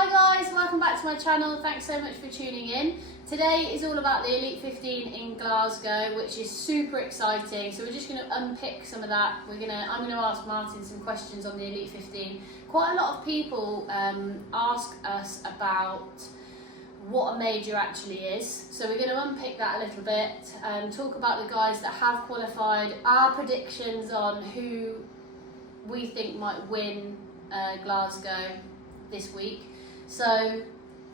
Hi guys, welcome back to my channel. Thanks so much for tuning in. Today is all about the Elite 15 in Glasgow, which is super exciting. So we're just going to unpick some of that. I'm going to ask Martin some questions on the Elite 15. Quite a lot of people ask us about what a major actually is. So we're going to unpick that a little bit and talk about the guys that have qualified, our predictions on who we think might win Glasgow this week. So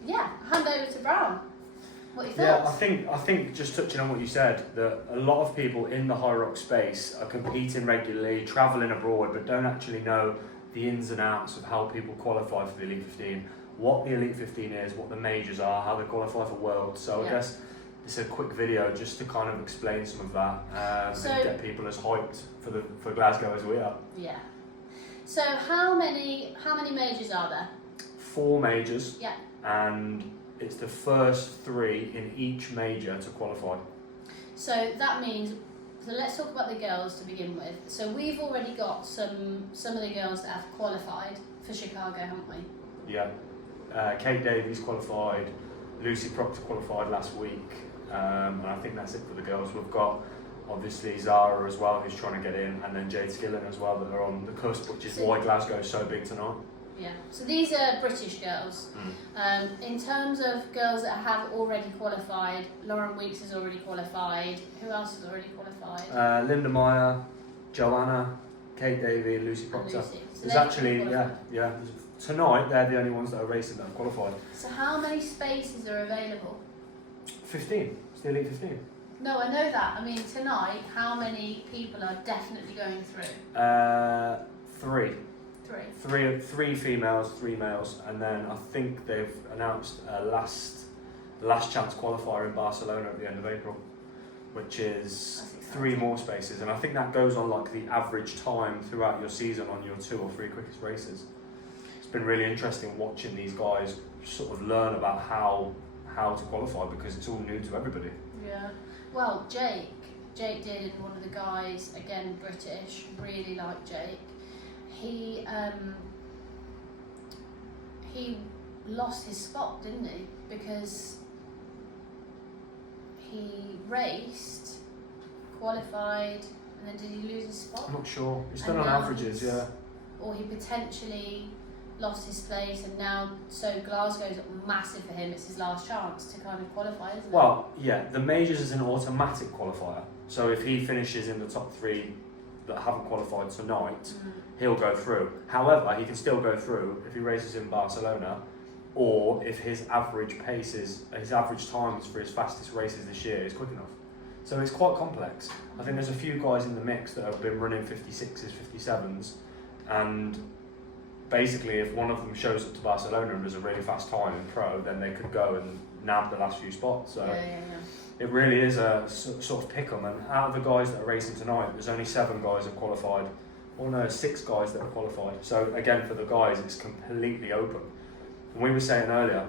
yeah, hand over to Brown. What are your thoughts? Yeah, I think just touching on what you said, that a lot of people in the high rock space are competing regularly, travelling abroad, but don't actually know the ins and outs of how people qualify for the Elite 15, what the Elite 15 is, what the majors are, how they qualify for Worlds. So I guess it's a quick video just to kind of explain some of that and get people as hyped for Glasgow as we are. Yeah. So how many majors are there? 4 majors. Yeah. And it's the first 3 in each major to qualify. So that means, so let's talk about the girls to begin with. So we've already got some of the girls that have qualified for Chicago, haven't we? Yeah. Kate Davies qualified, Lucy Proctor qualified last week, and I think that's it for the girls. We've got obviously Zara as well, who's trying to get in, and then Jade Skillen as well, that are on the cusp, which is why Glasgow is so big tonight. Yeah, so these are British girls. In terms of girls that have already qualified, Lauren Weeks has already qualified. Who else has already qualified? Linda Meyer, Joanna, Kate Davey, Lucy Proctor. So there's actually, tonight they're the only ones that are racing that have qualified. So how many spaces are available? 15, it's the Elite 15. No, I know that. I mean, tonight, how many people are definitely going through? 3. 3. 3 females, 3 males, and then I think they've announced a last chance qualifier in Barcelona at the end of April, which is 3 more spaces, and I think that goes on like the average time throughout your season on your 2 or 3 quickest races. It's been really interesting watching these guys sort of learn about how to qualify, because it's all new to everybody. Yeah. Well, Jake did, and one of the guys, again British, really like Jake. He lost his spot, didn't he? Because he raced, qualified, and then did he lose his spot? I'm not sure. He's done on averages, yeah. Or he potentially lost his place, and now, so Glasgow's massive for him. It's his last chance to kind of qualify, isn't it? Well, yeah, the majors is an automatic qualifier. So if he finishes in the top 3 that haven't qualified tonight, he'll go through. However, he can still go through if he races in Barcelona, or if his average times for his fastest races this year is quick enough. So it's quite complex. I think there's a few guys in the mix that have been running 56s, 57s, and basically if one of them shows up to Barcelona and does a really fast time in pro, then they could go and nab the last few spots. So it really is a sort of pick 'em, and out of the guys that are racing tonight, there's only 7 guys that have qualified. Well, no, 6 guys that have qualified. So again, for the guys, it's completely open. And we were saying earlier,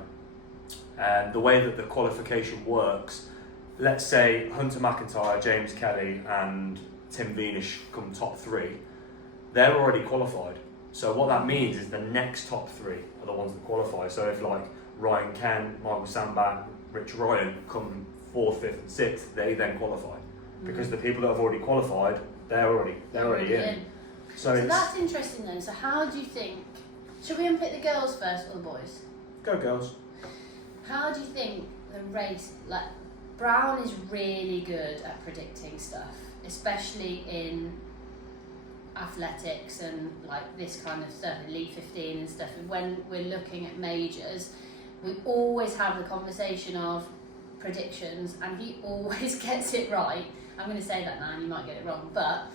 the way that the qualification works, let's say Hunter McIntyre, James Kelly and Tim Veenish come top 3, they're already qualified. So what that means is the next top 3 are the ones that qualify. So if like Ryan Kent, Michael Sandbach, Rich Ryan come 4th, 5th and 6th, they then qualify. Because the people that have already qualified, they're already in. So that's interesting then. So how do you think, should we unpick the girls first or the boys? Go girls. How do you think the race, like Brown is really good at predicting stuff, especially in athletics and like this kind of stuff, Elite 15 and stuff. And when we're looking at majors, we always have the conversation of predictions, and he always gets it right. I'm going to say that now, and you might get it wrong, but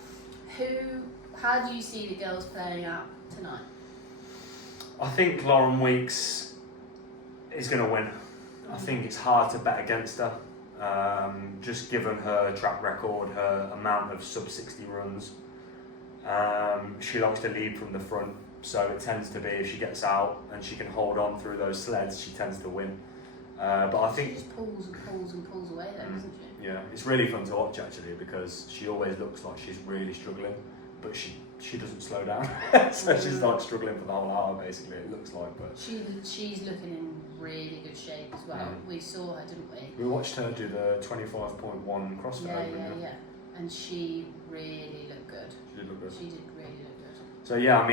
how do you see the girls playing out tonight? I think Lauren Weeks is going to win. I think it's hard to bet against her, just given her track record, her amount of sub 60 runs. She likes to lead from the front, so it tends to be if she gets out and she can hold on through those sleds, she tends to win. But I think she just pulls and pulls and pulls away then, doesn't she? Yeah, it's really fun to watch actually, because she always looks like she's really struggling, but she she doesn't slow down. So she's like struggling for the whole hour basically, it looks like. But she's looking in really good shape as well. We saw her, didn't we? We watched her do the 25.1 CrossFit. Yeah. And she really looked good. She did look good. She did really look good. So yeah, I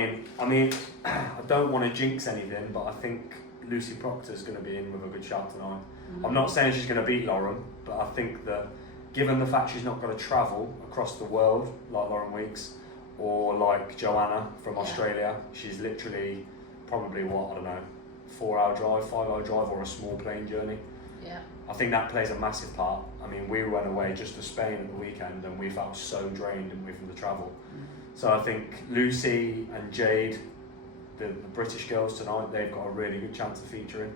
mean, I don't want to jinx anything, but I think Lucy Proctor's going to be in with a good shout tonight. I'm not saying she's going to beat Lauren, but I think that given the fact she's not got to travel across the world like Lauren Weeks or like Joanna from Australia, she's literally probably what, I don't know, 4-hour drive, 5-hour drive, or a small plane journey. Yeah. I think that plays a massive part. I mean, we went away just to Spain at the weekend and we felt so drained and from the travel. So I think Lucy and Jade, the British girls tonight, they've got a really good chance of featuring.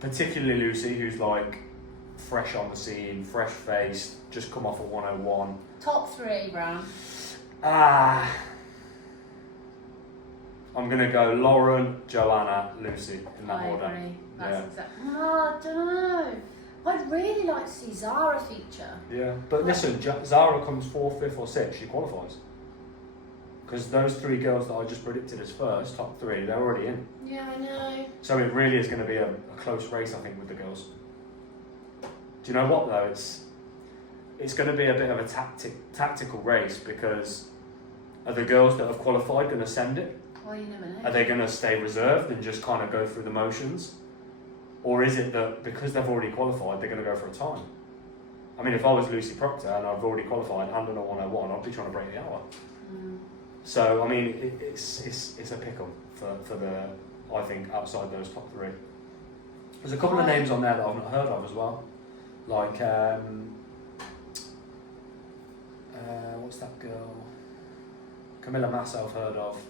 Particularly Lucy, who's like fresh on the scene, fresh faced, just come off a 101. Top 3, Brown. I'm gonna go Lauren, Joanna, Lucy in that order. I agree. That's exactly. I don't know. I'd really like to see Zara feature. Yeah, but listen, Zara comes 4th, 5th, or 6th. She qualifies. Because those 3 girls that I just predicted as first, top 3, they're already in. Yeah, I know. So it really is going to be a close race, I think, with the girls. Do you know what though? It's going to be a bit of a tactical race, because are the girls that have qualified going to send it? Well, you never know. Are they going to stay reserved and just kind of go through the motions? Or is it that because they've already qualified, they're going to go for a time? I mean, if I was Lucy Proctor and I've already qualified and done a 101, I'd be trying to break the hour. So, I mean, it's a pickle for the, I think, outside those top 3. There's a couple of names on there that I've not heard of as well. Like, what's that girl? Camilla Massa I've heard of.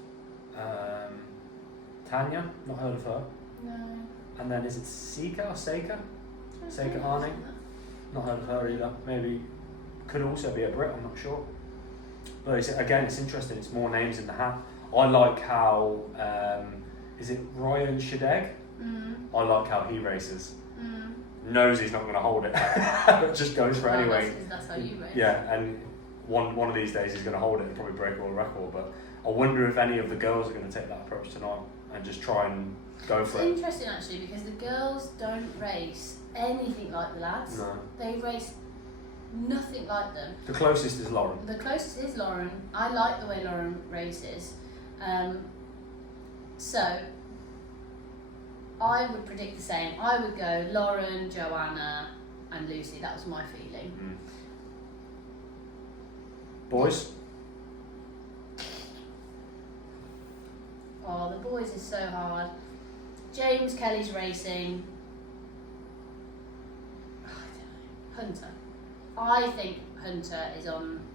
Tanya, not heard of her. No. And then is it Seika? Seika Arning? Not heard of her either. Maybe could also be a Brit, I'm not sure. But it's interesting, it's more names in the hat. I like how, is it Ryan Shadegg? I like how he races. Knows he's not going to hold it, but just goes for it anyway. That's how you race. Yeah, and one of these days he's going to hold it and probably break a world record. But I wonder if any of the girls are going to take that approach tonight and just try and go for it. It's interesting actually, because the girls don't race anything like the lads. No. They race nothing like them. The closest is Lauren. The closest is Lauren. I like the way Lauren races. So I would predict the same. I would go Lauren, Joanna and Lucy. That was my feeling. Boys? Oh, the boys is so hard. James Kelly's racing. I don't know. Hunter. I think Hunter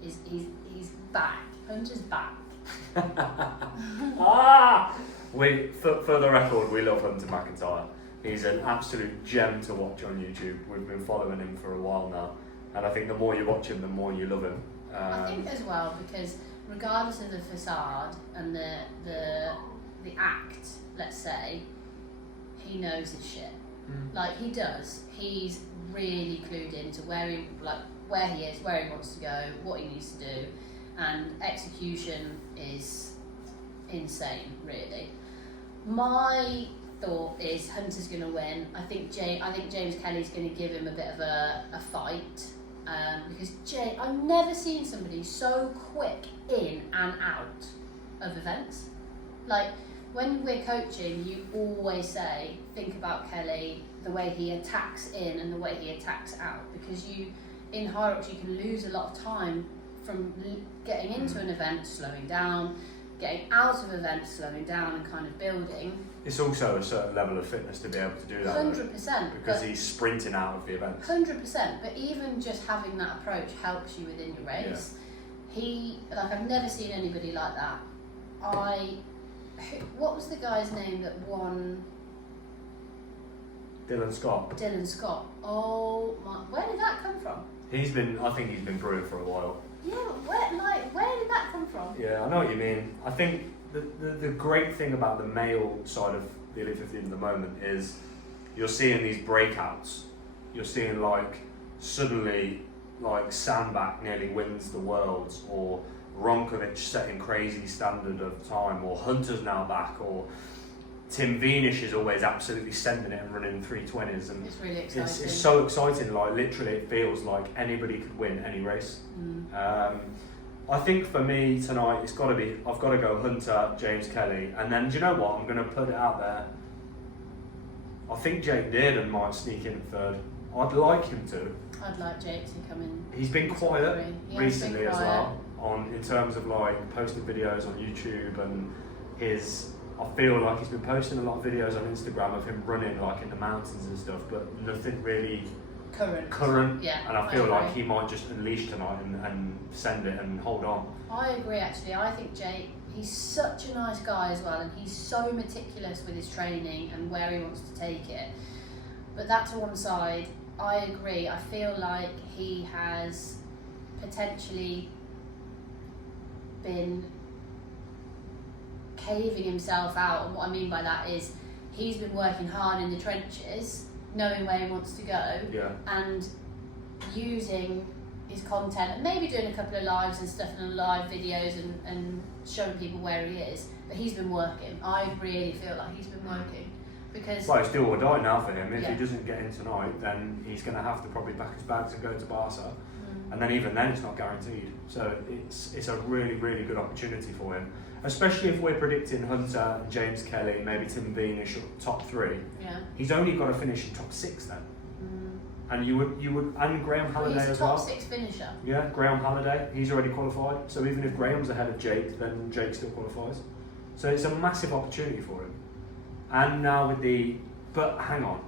he's back. Hunter's back. For the record, we love Hunter McIntyre. He's an absolute gem to watch on YouTube. We've been following him for a while now, and I think the more you watch him, the more you love him. I think as well, because regardless of the facade and the act, let's say, he knows his shit. Like he does. He's really clued into where he is, where he wants to go, what he needs to do, and execution is insane, really. My thought is Hunter's going to win. I think James Kelly's going to give him a bit of a fight, because I've never seen somebody so quick in and out of events. Like when we're coaching, you always say, think about Kelly, the way he attacks in and the way he attacks out, because in high rocks you can lose a lot of time from getting into an event, slowing down, getting out of events, slowing down and kind of building. It's also a certain level of fitness to be able to do that. 100%. Because he's sprinting out of the event. 100%, but even just having that approach helps you within your race. Yeah. I've never seen anybody like that. What was the guy's name that won? Dylan Scott. Oh my, where did that come from? I think he's been brewing for a while. Yeah, where did that come from? Yeah, I know what you mean. I think the great thing about the male side of the Elite 15 at the moment is you're seeing these breakouts. You're seeing suddenly Sandbach nearly wins the Worlds, or Ronkovic setting crazy standard of time, or Hunter's now back, or Tim Veenish is always absolutely sending it and running 320s, and it's really exciting. It's so exciting. Like literally, it feels like anybody could win any race. I think for me tonight, I've got to go Hunter, James Kelly, and then do you know what? I'm going to put it out there. I think Jake Dearden might sneak in third. I'd like him to. I'd like Jake to come in. He's been quiet recently as well, in terms of like posting videos on YouTube, and I feel like he's been posting a lot of videos on Instagram of him running like in the mountains and stuff, but nothing really current. Yeah, and I feel like he might just unleash tonight and send it and hold on. I agree actually. I think Jake, he's such a nice guy as well, and he's so meticulous with his training and where he wants to take it. But that to one side, I agree. I feel like he has potentially been caving himself out, and what I mean by that is he's been working hard in the trenches, knowing where he wants to go, and using his content and maybe doing a couple of lives and stuff and live videos and showing people where he is. But he's been working. I really feel like he's been working, because well, it's do or die now for him. If he doesn't get in tonight, then he's going to have to probably pack his bags and go to Barca, and then even then it's not guaranteed. So it's a really, really good opportunity for him, especially if we're predicting Hunter, James Kelly, maybe Tim Veenish top 3. Yeah. He's only got to finish in top 6 then. And you would, and Graham Halliday as well. He's a top 6 finisher. Yeah, Graham Halliday, he's already qualified. So even if Graham's ahead of Jake, then Jake still qualifies. So it's a massive opportunity for him. And now but hang on,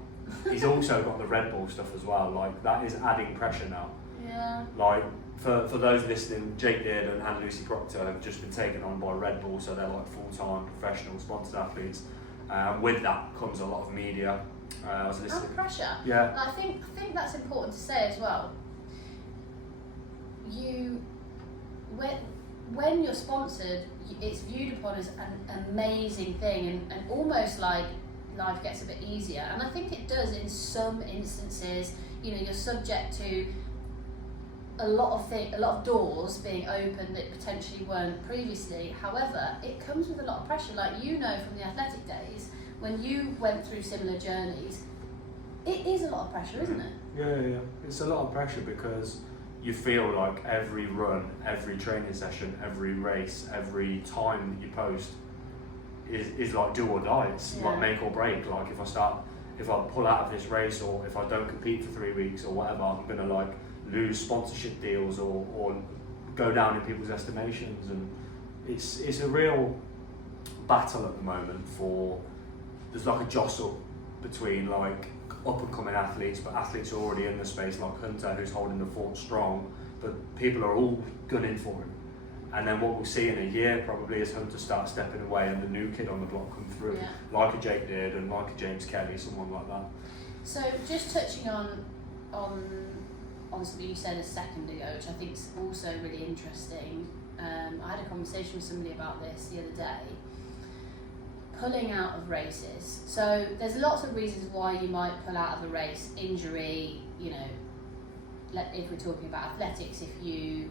he's also got the Red Bull stuff as well. Like that is adding pressure now. Yeah. Like for those listening, Jake Dearden and Lucy Proctor have just been taken on by Red Bull, so they're like full-time professional sponsored athletes. With that comes a lot of media. I was listening. And pressure. Yeah. I think that's important to say as well. When you're sponsored, it's viewed upon as an amazing thing, and almost like life gets a bit easier. And I think it does in some instances. You know, you're subject to a lot of doors being opened that potentially weren't previously. However, it comes with a lot of pressure. Like you know from the athletic days, when you went through similar journeys, it is a lot of pressure, isn't it? Yeah. It's a lot of pressure because you feel like every run, every training session, every race, every time that you post is like do or die. It's like make or break. Like if I pull out of this race, or if I don't compete for 3 weeks or whatever, I'm gonna like lose sponsorship deals or go down in people's estimations, and it's a real battle at the moment. There's like a jostle between like up and coming athletes, but athletes are already in the space, like Hunter, who's holding the fort strong, but people are all gunning for him. And then what we'll see in a year probably is Hunter start stepping away and the new kid on the block come through, like a Jake Dearden, like a James Kelly, someone like that. So just touching on something you said a second ago, which I think is also really interesting. I had a conversation with somebody about this the other day. Pulling out of races. So there's lots of reasons why you might pull out of a race. Injury, you know, if we're talking about athletics, if you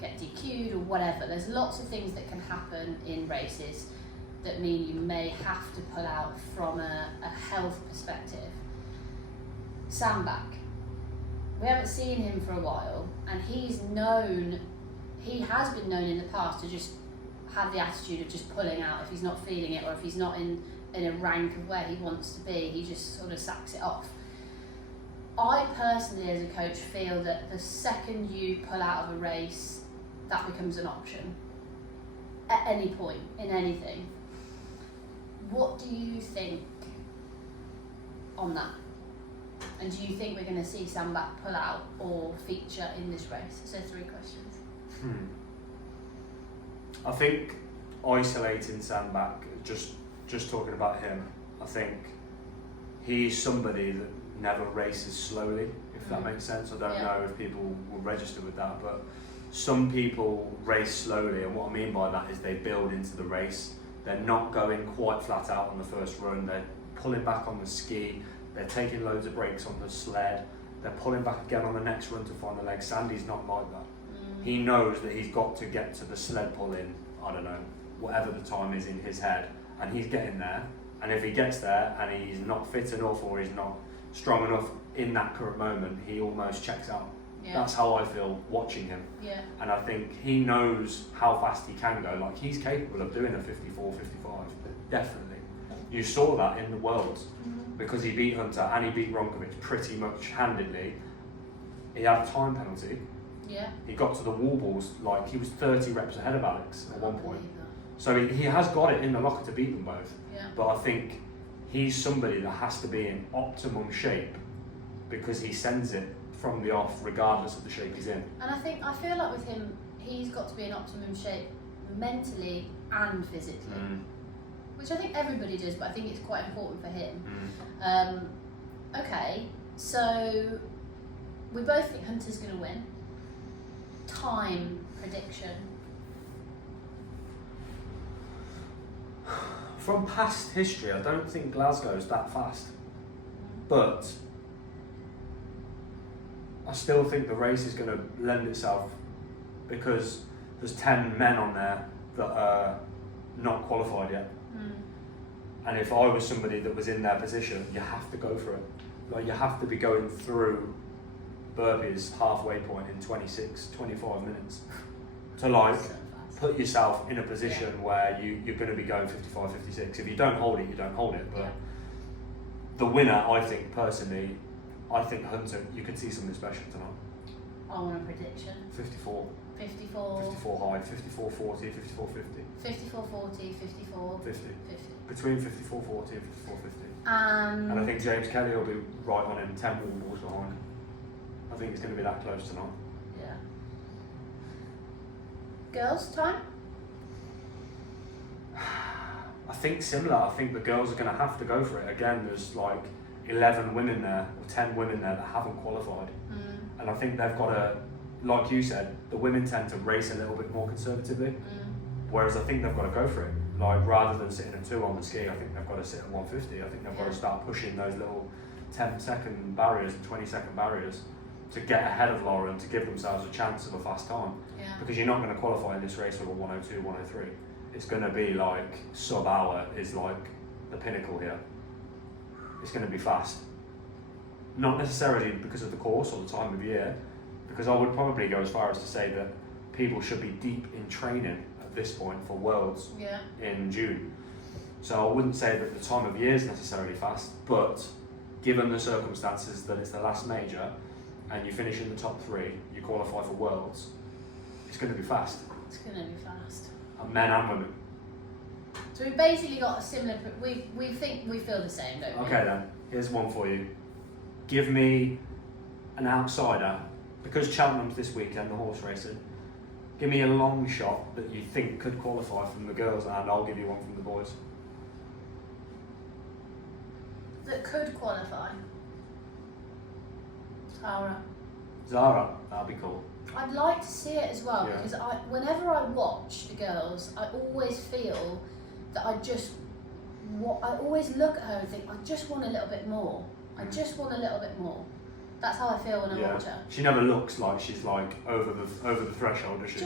get DQ'd or whatever, there's lots of things that can happen in races that mean you may have to pull out from a health perspective. Sam back. We haven't seen him for a while, and he has been known in the past to just have the attitude of just pulling out if he's not feeling it, or if he's not in a rank of where he wants to be, he just sort of sacks it off. I personally, as a coach, feel that the second you pull out of a race, that becomes an option at any point in anything. What do you think on that? And do you think we're going to see Sam back pull out or feature in this race? So 3 questions. I think isolating Sam back, just talking about him, I think he's somebody that never races slowly, if that makes sense. I don't know if people will register with that, but some people race slowly, and what I mean by that is they build into the race. They're not going quite flat out on the first run, they're pulling back on the ski, they're taking loads of breaks on the sled, they're pulling back again on the next run to find the leg. Sandy's not like that. He knows that he's got to get to the sled pull in, I don't know, whatever the time is in his head, and he's getting there. And if he gets there and he's not fit enough or he's not strong enough in that current moment, he almost checks out. Yeah. That's how I feel watching him. Yeah. And I think he knows how fast he can go. Like, he's capable of doing a 54, 55, definitely. You saw that in the Worlds, because he beat Hunter and he beat Ronkovic pretty much handedly. He had a time penalty. Yeah. He got to the wall balls, like he was 30 reps ahead of Alex at one point. So he has got it in the locker to beat them both. Yeah. But I think he's somebody that has to be in optimum shape, because he sends it from the off regardless of the shape he's in. And I feel like with him, he's got to be in optimum shape mentally and physically, which I think everybody does, but I think it's quite important for him. Okay, so we both think Hunter's going to win. Time prediction. From past history, I don't think Glasgow's that fast, but I still think the race is going to lend itself, because there's 10 men on there that are not qualified yet. And if I was somebody that was in their position, you have to go for it. Like, you have to be going through burpees halfway point in 26, 25 minutes to like put yourself in a position where you're going to be going 55, 56. If you don't hold it, you don't hold it. But the winner, I think, personally, I think Hunter, you could see something special tonight. I want a prediction. 54. 54. 54 high, 54 40, 54 50. 54 40, 54 50. 50. Between 54 40 and 54 50. And I think James Kelly will be right on him, 10 wall balls behind. I think it's going to be that close tonight. yeah. Girls, time? I think similar. I think the girls are going to have to go for it. Again, there's like 11 women there, or 10 women there that haven't qualified. And I think they've got to, like you said, the women tend to race a little bit more conservatively. Whereas I think they've got to go for it. Like, rather than sitting at 2 on the ski, I think they've got to sit at 150. I think they've got to start pushing those little 10-second barriers and 20-second barriers to get ahead of Lauren, to give themselves a chance of a fast time. Because you're not going to qualify in this race with a 102, 103. It's going to be like sub-hour is like the pinnacle here. It's going to be fast. Not necessarily because of the course or the time of year, because I would probably go as far as to say that people should be deep in training at this point for Worlds in June. So I wouldn't say that the time of year is necessarily fast, but given the circumstances that it's the last major and you finish in the top 3, you qualify for Worlds, it's going to be fast. It's going to be fast. And men and women. So we've basically got a similar, we think we feel the same, don't we? Okay then, here's one for you. Give me an outsider, because Cheltenham's this weekend, the horse racing. Give me a long shot that you think could qualify from the girls, and I'll give you one from the boys. That could qualify. Tara. Zara, that'd be cool. I'd like to see it as well, Yeah. because whenever I watch the girls, I always feel that I always look at her and think, I just want a little bit more. I just want a little bit more. That's how I feel when I watch her. She never looks like she's like over the threshold, does she?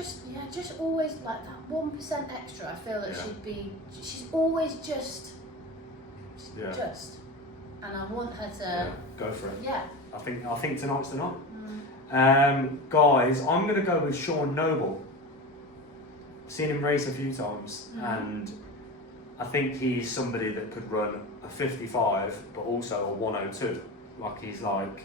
Just always like that 1% extra. I feel that she's always just, and I want her to go for it. Yeah. I think tonight's the night. Guys, I'm going to go with Sean Noble. I've seen him race a few times, and I think he's somebody that could run a 55, but also a 102. Like, he's like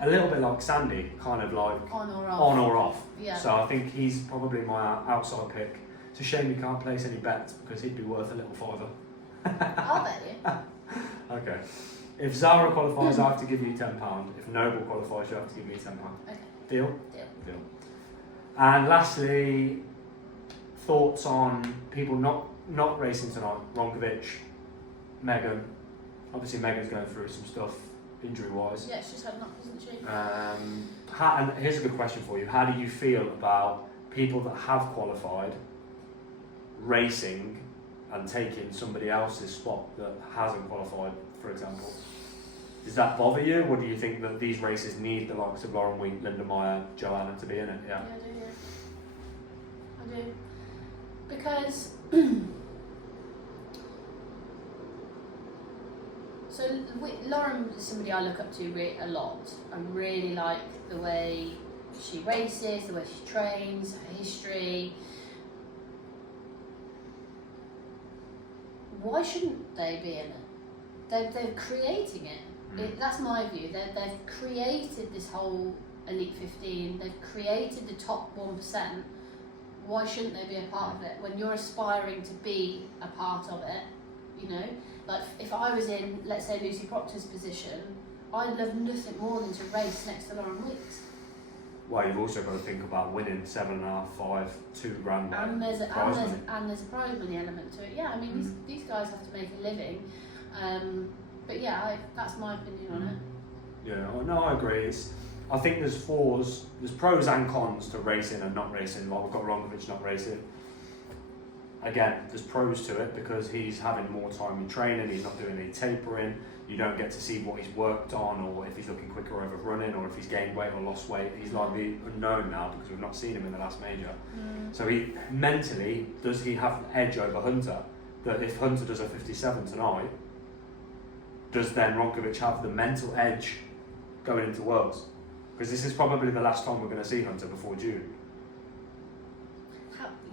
a little bit like Sandy, kind of like on or off. Yeah. So I think he's probably my outside pick. It's a shame we can't place any bets, because he'd be worth a little fiver. I'll bet you. Okay. If Zara qualifies, I have to give you £10. If Noble qualifies, you have to give me £10. Okay. Deal? Deal. And lastly, thoughts on people not racing tonight. Ronkovic, Megan. Obviously, Megan's going through some stuff injury-wise. Yeah, she's had knocks, isn't she? And here's a good question for you. How do you feel about people that have qualified racing and taking somebody else's spot that hasn't qualified, for example? Does that bother you, or do you think that these races need the likes of Lauren Wheat, Linda Meyer, Joanna to be in it? Yeah. Yeah, I do, yeah. I do. Because Lauren is somebody I look up to a lot. I really like the way she races, the way she trains, her history. Why shouldn't they be in it? They're creating it. That's my view. They've created this whole Elite 15. They've created the top 1%. Why shouldn't they be a part of it? When you're aspiring to be a part of it, you know? Like if I was in, let's say, Lucy Proctor's position, I'd love nothing more than to race next to Lauren Weeks. Well, you've also got to think about winning 7.5, 5, 2 grand. And there's a prize money element to it. Yeah, I mean these guys have to make a living. But yeah, that's my opinion on it. Yeah, no, I agree. I think there's pros and cons to racing and not racing. Like we've got Ronkovic not racing. Again, there's pros to it because he's having more time in training, he's not doing any tapering, you don't get to see what he's worked on or if he's looking quicker over running or if he's gained weight or lost weight. He's like the unknown now because we've not seen him in the last major. So he mentally, does he have an edge over Hunter? That if Hunter does a 57 tonight, does then Ronkovic have the mental edge going into Worlds? Because this is probably the last time we're going to see Hunter before June.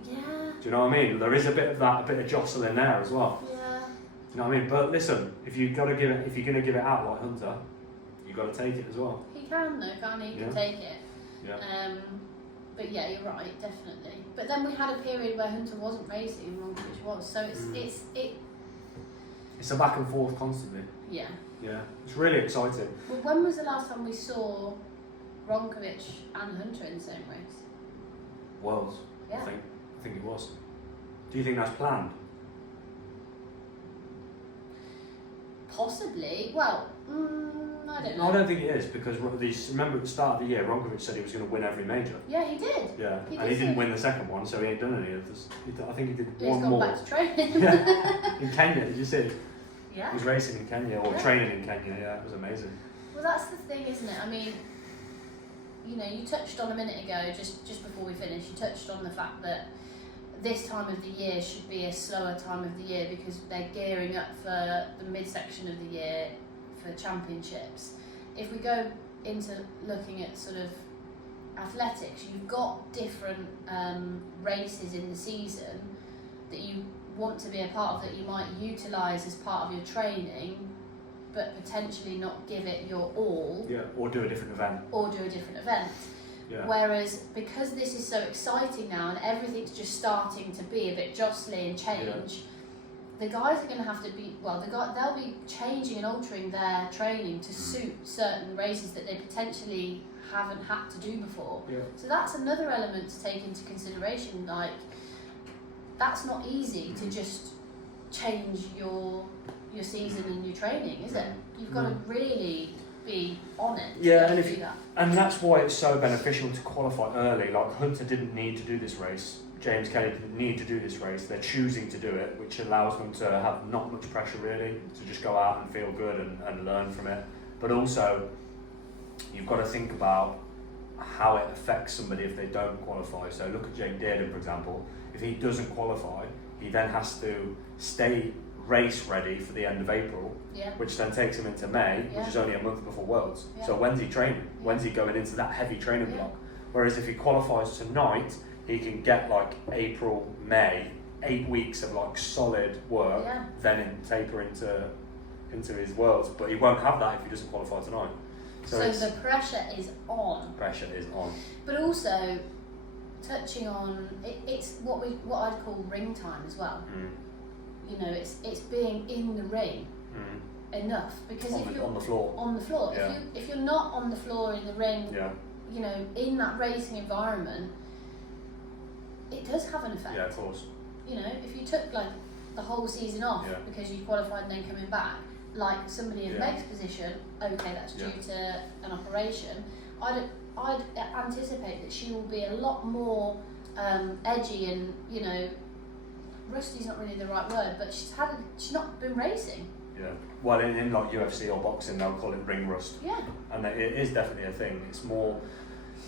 Yeah. Do you know what I mean? There is a bit of that, a bit of jostling there as well. Yeah. Do you know what I mean? But listen, if you're going to give it out like Hunter, you've got to take it as well. He can though, can't he? He can take it. Yeah. But yeah, you're right, definitely. But then we had a period where Hunter wasn't racing and Ronkovic was, so it's a back and forth constantly. Yeah. Yeah, it's really exciting. Well, when was the last time we saw Ronkovic and Hunter in the same race? Worlds. Yeah. I think it was. Do you think that's planned? Possibly. Well, I don't know. No, I don't think it is because remember at the start of the year, Ronkovic said he was going to win every major. Yeah, he did. Yeah, he didn't win the second one, so he ain't done any of this. I think he did He's one gone more. back to training. Yeah, in Kenya. Did you see? Yeah. He was racing in Kenya or training in Kenya. Yeah, it was amazing. Well, that's the thing, isn't it? I mean, you know, you touched on a minute ago, just before we finished, you touched on the fact that this time of the year should be a slower time of the year because they're gearing up for the midsection of the year for championships. If we go into looking at sort of athletics, you've got different races in the season that you want to be a part of that you might utilise as part of your training but potentially not give it your all. Yeah, or do a different event. Yeah. Whereas because this is so exciting now and everything's just starting to be a bit jostly and change, the guys are going to have to be, they'll be changing and altering their training to suit certain races that they potentially haven't had to do before. Yeah. So that's another element to take into consideration. Like, that's not easy to just change your season and your training, is it? You've got to really be on it. Yeah, and that's why it's so beneficial to qualify early. Like Hunter didn't need to do this race. James Kelly didn't need to do this race. They're choosing to do it, which allows them to have not much pressure really, to just go out and feel good and learn from it. But also, you've got to think about how it affects somebody if they don't qualify. So look at Jake Dearden, for example. If he doesn't qualify, he then has to stay race ready for the end of April, which then takes him into May, which is only a month before Worlds. So when's he training? When's he going into that heavy training block? Whereas if he qualifies tonight, he can get like April, May, 8 weeks of like solid work, then taper into his Worlds. But he won't have that if he doesn't qualify tonight. So the pressure is on. Pressure is on. But also, touching on it's what I'd call ring time as well. You know, it's being in the ring enough because if you're on the floor, if you're not on the floor in the ring, you know, in that racing environment, it does have an effect. Yeah, of course. You know, if you took like the whole season off because you qualified and then coming back, like somebody in Meg's position, okay, that's due to an operation. I'd anticipate that she will be a lot more edgy and, you know, rusty's not really the right word, but she's not been racing. Yeah. Well, in like UFC or boxing, they'll call it ring rust. Yeah. And it is definitely a thing. It's more,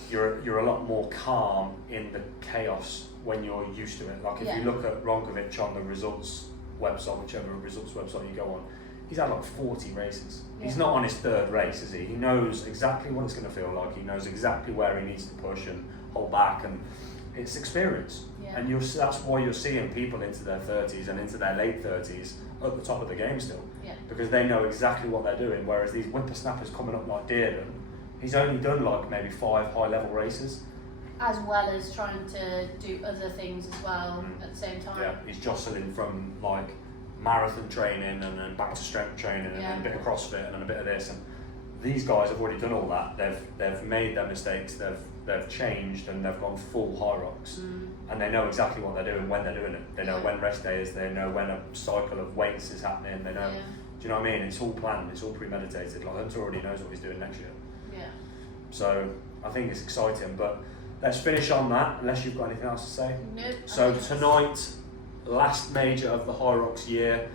you're a lot more calm in the chaos when you're used to it. Like if you look at Ronkovic on the results website, whichever results website you go on, he's had like 40 races. Yeah. He's not on his third race, is he? He knows exactly what it's going to feel like. He knows exactly where he needs to push and hold back, and it's experience. Yeah. And that's why you're seeing people into their 30s and into their late 30s at the top of the game still. Yeah. Because they know exactly what they're doing, whereas these whippersnappers coming up like Dearden, he's only done like maybe 5 high-level races. As well as trying to do other things as well at the same time. Yeah, he's jostling from like marathon training and then back to strength training and then a bit of CrossFit and then a bit of this. And these guys have already done all that. They've made their mistakes. They've changed and they've gone full high rocks. And they know exactly what they're doing when they're doing it. They know when rest day is. They know when a cycle of weights is happening. They know. Do you know what I mean? It's all planned. It's all premeditated. Like Hunter already knows what he's doing next year. Yeah. So I think it's exciting, but. Let's finish on that, unless you've got anything else to say. Nope. So tonight, last major of the High Rocks year,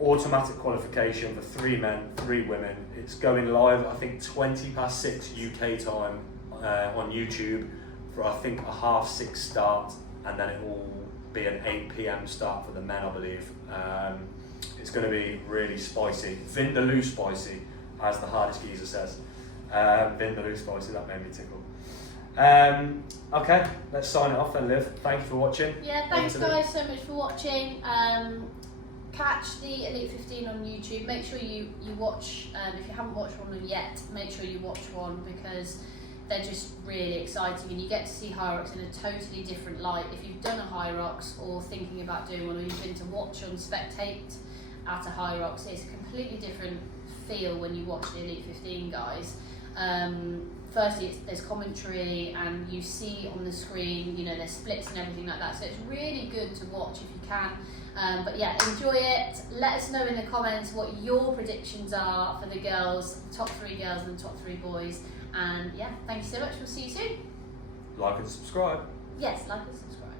automatic qualification for 3 men, 3 women. It's going live, I think 6:20 UK time on YouTube for I think a 6:30 start, and then it will be an 8 PM start for the men, I believe. It's going to be really spicy, Vindaloo spicy, as the hardest geezer says. Vindaloo spicy, that made me tickle. Okay, let's sign it off then, Liv. Thank you for watching. Yeah, thanks guys so much for watching. Catch the Elite 15 on YouTube. Make sure you watch, if you haven't watched one yet, make sure you watch one, because they're just really exciting and you get to see High Rocks in a totally different light. If you've done a High Rocks or thinking about doing one, or you've been to watch and spectate at a High Rocks, it's a completely different feel when you watch the Elite 15 guys. Firstly, there's commentary and you see on the screen, you know, there's splits and everything like that. So it's really good to watch if you can. But yeah, enjoy it. Let us know in the comments what your predictions are for the girls, the top 3 girls and the top 3 boys. And yeah, thank you so much. We'll see you soon. Like and subscribe. Yes, like and subscribe.